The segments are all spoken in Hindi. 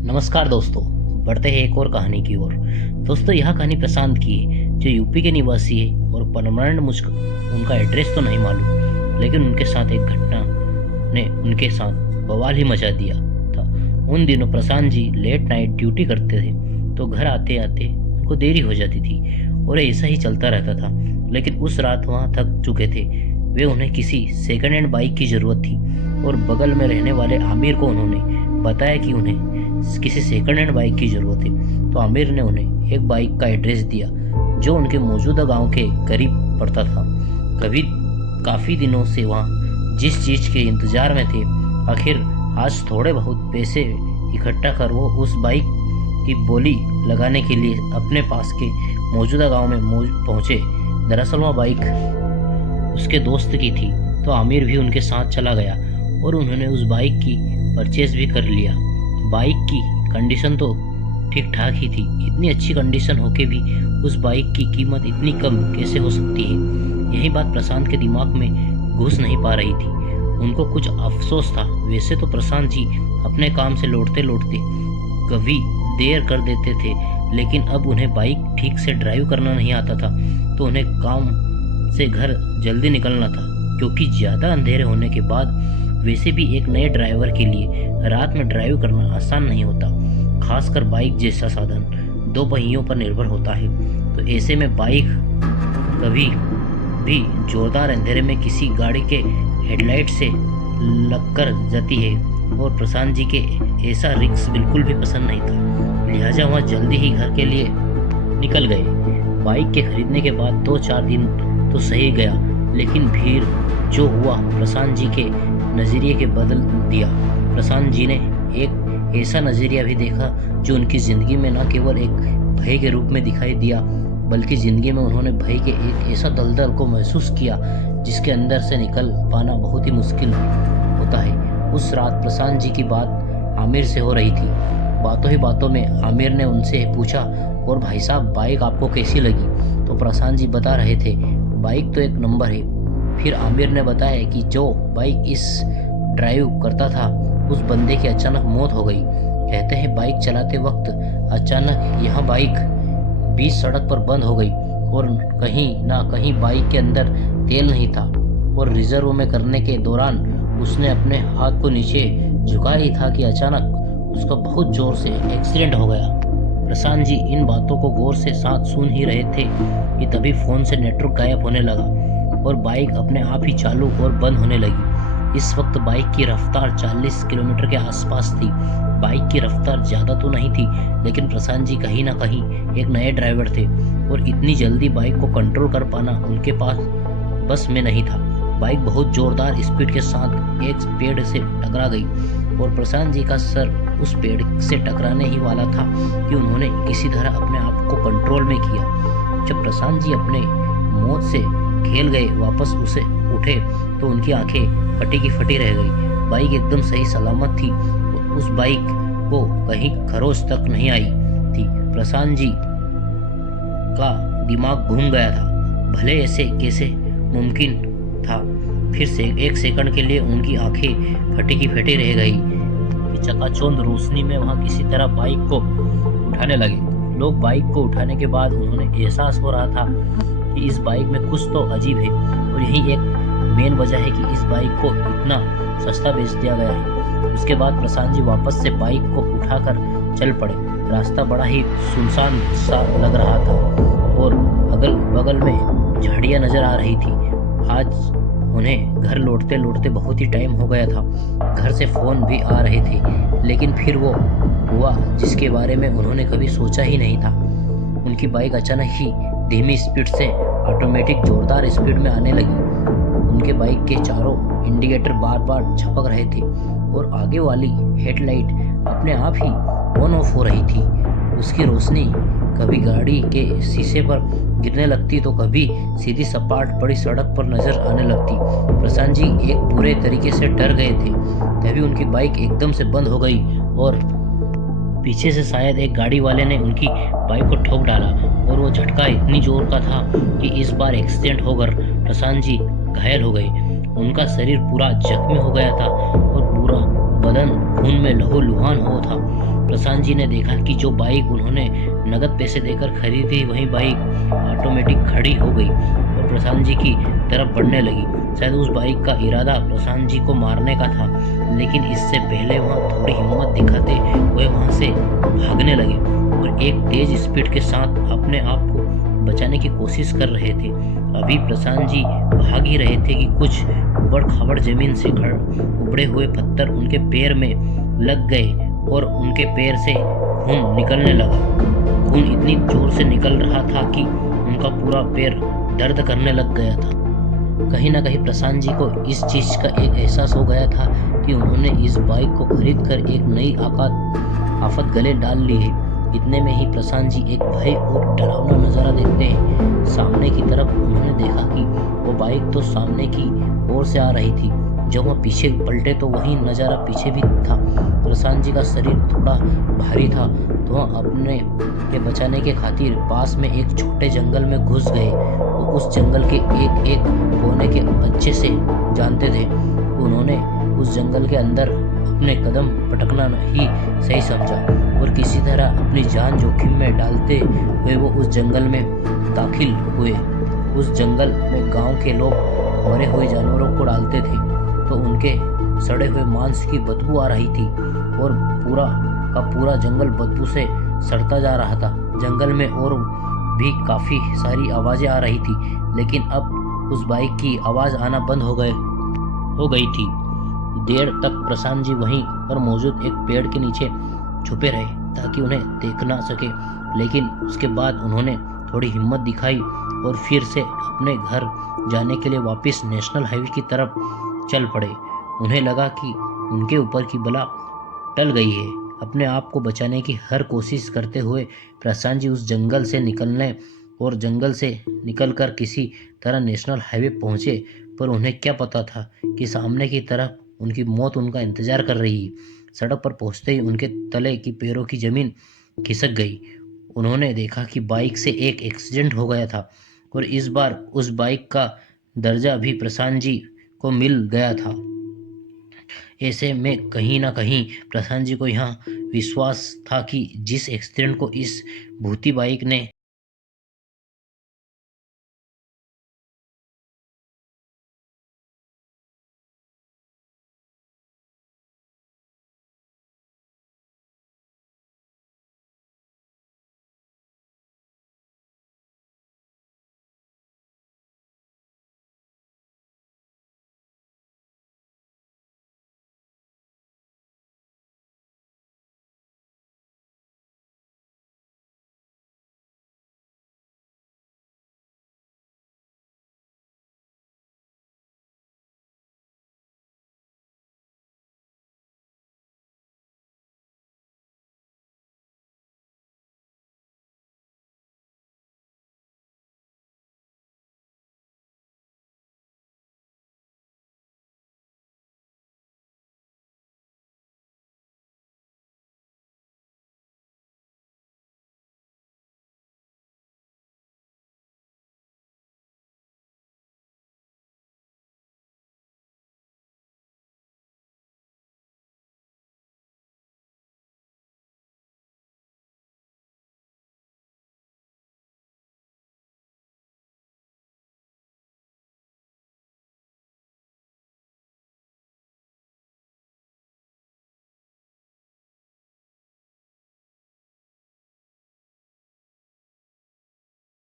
नमस्कार दोस्तों। बढ़ते हैं एक और कहानी की ओर। दोस्तों, यह कहानी प्रशांत की है, जो यूपी के निवासी है और परमानेंट मुझको उनका एड्रेस तो नहीं मालूम, लेकिन उनके साथ एक घटना ने उनके साथ बवाल ही मचा दिया था। उन दिनों Prashant ji late night duty करते थे, तो घर आते आते उनको देरी हो जाती थी और ऐसा ही चलता रहता था। लेकिन उस रात वहाँ थक चुके थे वे। उन्हें किसी सेकंड हैंड बाइक की ज़रूरत थी और बगल में रहने वाले आमिर को उन्होंने बताया कि उन्हें किसी सेकंड हैंड बाइक की ज़रूरत है। तो आमिर ने उन्हें एक बाइक का एड्रेस दिया जो उनके मौजूदा गांव के करीब पड़ता था। कभी काफ़ी दिनों से वहाँ जिस चीज़ के इंतज़ार में थे, आखिर आज थोड़े बहुत पैसे इकट्ठा कर वो उस बाइक की बोली लगाने के लिए अपने पास के मौजूदा गांव में पहुँचे। दरअसल वह बाइक उसके दोस्त की थी, तो आमिर भी उनके साथ चला गया और उन्होंने उस बाइक की परचेज भी कर लिया। बाइक की कंडीशन तो ठीक ठाक ही थी। इतनी अच्छी कंडीशन होके भी उस बाइक की कीमत इतनी कम कैसे हो सकती है, यही बात प्रशांत के दिमाग में घुस नहीं पा रही थी। उनको कुछ अफसोस था। वैसे तो प्रशांत जी अपने काम से लौटते लौटते कभी देर कर देते थे, लेकिन अब उन्हें बाइक ठीक से ड्राइव करना नहीं आता था, तो उन्हें काम से घर जल्दी निकलना था। क्योंकि ज़्यादा अंधेरे होने के बाद वैसे भी एक नए ड्राइवर के लिए रात में ड्राइव करना आसान नहीं होता, खासकर बाइक जैसा साधन दो पहियों पर निर्भर होता है। तो ऐसे में बाइक कभी भी जोरदार अंधेरे में किसी गाड़ी के हेडलाइट से लगकर जाती है, और प्रशांत जी के ऐसा रिस्क बिल्कुल भी पसंद नहीं था। लिहाजा वह जल्दी ही घर के लिए निकल गए। बाइक के खरीदने के बाद 2-4 दिन तो सही गया, लेकिन भीड़ जो हुआ प्रशांत जी के नज़रिए के बदल दिया। प्रशांत जी ने एक ऐसा नज़रिया भी देखा जो उनकी ज़िंदगी में न केवल एक भय के रूप में दिखाई दिया, बल्कि ज़िंदगी में उन्होंने भय के एक ऐसा दलदल को महसूस किया जिसके अंदर से निकल पाना बहुत ही मुश्किल होता है। उस रात प्रशांत जी की बात आमिर से हो रही थी। बातों ही बातों में आमिर ने उनसे पूछा, और भाई साहब बाइक आपको कैसी लगी? तो प्रशांत जी बता रहे थे, बाइक तो एक नंबर है। फिर आमिर ने बताया कि जो बाइक इस ड्राइव करता था उस बंदे की अचानक मौत हो गई। कहते हैं बाइक चलाते वक्त अचानक यह बाइक बीच सड़क पर बंद हो गई और कहीं ना कहीं बाइक के अंदर तेल नहीं था, और रिजर्व में करने के दौरान उसने अपने हाथ को नीचे झुका ही था कि अचानक उसका बहुत जोर से एक्सीडेंट हो गया। प्रशांत जी इन बातों को गौर से साथ सुन ही रहे थे कि तभी फ़ोन से नेटवर्क गायब होने लगा और बाइक अपने आप ही चालू और बंद होने लगी। इस वक्त बाइक की रफ्तार 40 किलोमीटर के आसपास थी। बाइक की रफ्तार ज़्यादा तो नहीं थी, लेकिन प्रशांत जी कहीं ना कहीं एक नए ड्राइवर थे और इतनी जल्दी बाइक को कंट्रोल कर पाना उनके पास बस में नहीं था। बाइक बहुत ज़ोरदार स्पीड के साथ एक पेड़ से टकरा गई और प्रशांत जी का सर उस पेड़ से टकराने ही वाला था कि उन्होंने किसी तरह अपने आप को कंट्रोल में किया। जब प्रशांत जी अपने मौत से खेल गए वापस उसे उठे तो उनकी आंखें फटी की फटी रह गई। बाइक एकदम सही सलामत थी। उस बाइक को कहीं खरोच तक नहीं आई थी। प्रशांत जी का दिमाग घूम गया था। भले ऐसे कैसे मुमकिन था? फिर से एक सेकंड के लिए उनकी आंखें फटी की फटी रह गई। चकाचौंध रोशनी में वहाँ किसी तरह बाइक को उठाने लगे लोग। बाइक को उठाने के बाद उन्होंने एहसास हो रहा था कि इस बाइक में कुछ तो अजीब है, और यही एक मेन वजह है कि इस बाइक को इतना सस्ता बेच दिया गया है। उसके बाद प्रशांत जी वापस से बाइक को उठाकर चल पड़े। रास्ता बड़ा ही सुनसान सा लग रहा था और अगल बगल में झाड़ियाँ नजर आ रही थी। आज उन्हें घर लौटते लौटते बहुत ही टाइम हो गया था। घर से फ़ोन भी आ रहे थे, लेकिन फिर वो हुआ जिसके बारे में उन्होंने कभी सोचा ही नहीं था। उनकी बाइक अचानक ही धीमी स्पीड से ऑटोमेटिक जोरदार स्पीड में आने लगी। उनके बाइक के चारों इंडिकेटर बार बार झपक रहे थे और आगे वाली हेडलाइट अपने आप ही ऑन ऑफ हो रही थी। उसकी रोशनी कभी गाड़ी के शीशे पर गिरने लगती तो कभी सीधी सपाट बड़ी सड़क पर नजर आने लगती। प्रशांत जी एक बुरे तरीके से डर गए थे। तभी उनकी बाइक एकदम से बंद हो गई और पीछे से शायद एक गाड़ी वाले ने उनकी बाइक को ठोक डाला, और वो झटका इतनी जोर का था कि इस बार एक्सीडेंट होकर प्रशांत जी घायल हो गए। उनका शरीर पूरा जख्मी हो गया था और पूरा बदन खून में लहूलुहान हो था। प्रशांत जी ने देखा कि जो बाइक उन्होंने नगद पैसे देकर खरीदी वही बाइक ऑटोमेटिक खड़ी हो गई और प्रशांत जी की तरफ बढ़ने लगी। शायद उस बाइक का इरादा प्रशांत जी को मारने का था, लेकिन इससे पहले वह थोड़ी हिम्मत दिखाते हुए वहां से भागने लगे और एक तेज स्पीड के साथ अपने आप को बचाने की कोशिश कर रहे थे। अभी प्रशांत जी भाग ही रहे थे कि कुछ उबड़ खाबड़ जमीन से उबड़े हुए पत्थर उनके पैर में लग गए और उनके पैर से खून निकलने लगा। खून इतनी जोर से निकल रहा था कि उनका पूरा पैर दर्द करने लग गया था। कहीं ना कहीं प्रशांत जी को इस चीज का एक एहसास हो गया था कि उन्होंने इस बाइक को खरीद कर एक नई आफत गले डाल ली है। इतने में ही प्रशांत जी एक भय और डरावना नजारा देखते हैं। सामने की तरफ उन्होंने देखा कि वो बाइक तो सामने की ओर से आ रही थी। जब वह पीछे पलटे तो वही नज़ारा पीछे भी था। प्रशांत जी का शरीर थोड़ा भारी था तो वह अपने के बचाने के खातिर पास में एक छोटे जंगल में घुस गए। वो उस जंगल के एक एक कोने के अच्छे से जानते थे। उन्होंने उस जंगल के अंदर अपने कदम पटकना ही सही समझा और किसी तरह अपनी जान जोखिम में डालते हुए वो उस जंगल में दाखिल हुए। उस जंगल में गांव के लोग मरे हुए जानवरों को डालते थे तो उनके सड़े हुए मांस की बदबू आ रही थी और पूरा का पूरा जंगल बदबू से सड़ता जा रहा था। जंगल में और भी काफ़ी सारी आवाज़ें आ रही थी, लेकिन अब उस बाइक की आवाज़ आना बंद हो गई थी। देर तक प्रशांत जी वहीं पर मौजूद एक पेड़ के नीचे छुपे रहे ताकि उन्हें देख ना सके, लेकिन उसके बाद उन्होंने थोड़ी हिम्मत दिखाई और फिर से अपने घर जाने के लिए वापस नेशनल हाईवे की तरफ चल पड़े। उन्हें लगा कि उनके ऊपर की बला टल गई है। अपने आप को बचाने की हर कोशिश करते हुए प्रशांत जी उस जंगल से निकलने और जंगल से निकलकर किसी तरह नेशनल हाईवे पहुंचे, पर उन्हें क्या पता था कि सामने की तरफ उनकी मौत उनका इंतजार कर रही है। सड़क पर पहुंचते ही उनके तले की पैरों की जमीन खिसक गई। उन्होंने देखा कि बाइक से एक एक्सीडेंट हो गया था और इस बार उस बाइक का दर्जा भी प्रशांत जी को मिल गया था। ऐसे में कहीं ना कहीं प्रशांत जी को यह विश्वास था कि जिस एक्सीडेंट को इस भूती बाइक ने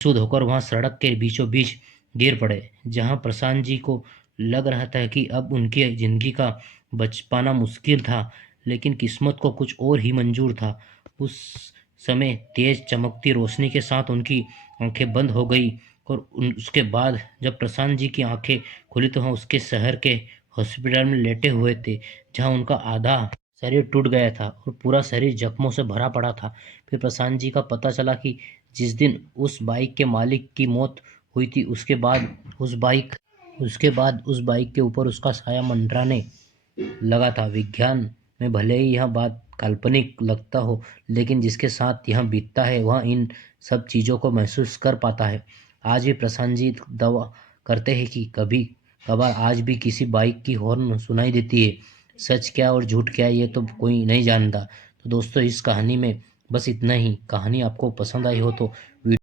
शुद्ध होकर वहां सड़क के बीचों बीच गिर पड़े, जहां प्रशांत जी को लग रहा था कि अब उनकी जिंदगी का बच पाना मुश्किल था, लेकिन किस्मत को कुछ और ही मंजूर था। उस समय तेज चमकती रोशनी के साथ उनकी आंखें बंद हो गई और उसके बाद जब प्रशांत जी की आंखें खुली तो वह उसके शहर के हॉस्पिटल में लेटे हुए थे, जहां उनका आधा शरीर टूट गया था और पूरा शरीर जख्मों से भरा पड़ा था। फिर प्रशांत जी का पता चला कि जिस दिन उस बाइक के मालिक की मौत हुई थी उसके बाद उस बाइक के ऊपर उसका साया मंडराने लगा था। विज्ञान में भले ही यह बात काल्पनिक लगता हो, लेकिन जिसके साथ यह बीतता है वह इन सब चीज़ों को महसूस कर पाता है। आज भी प्रशांत जी दावा करते हैं कि कभी कभार आज भी किसी बाइक की हॉर्न सुनाई देती है। सच क्या और झूठ क्या ये तो कोई नहीं जानता। तो दोस्तों इस कहानी में बस इतना ही। कहानी आपको पसंद आई हो तो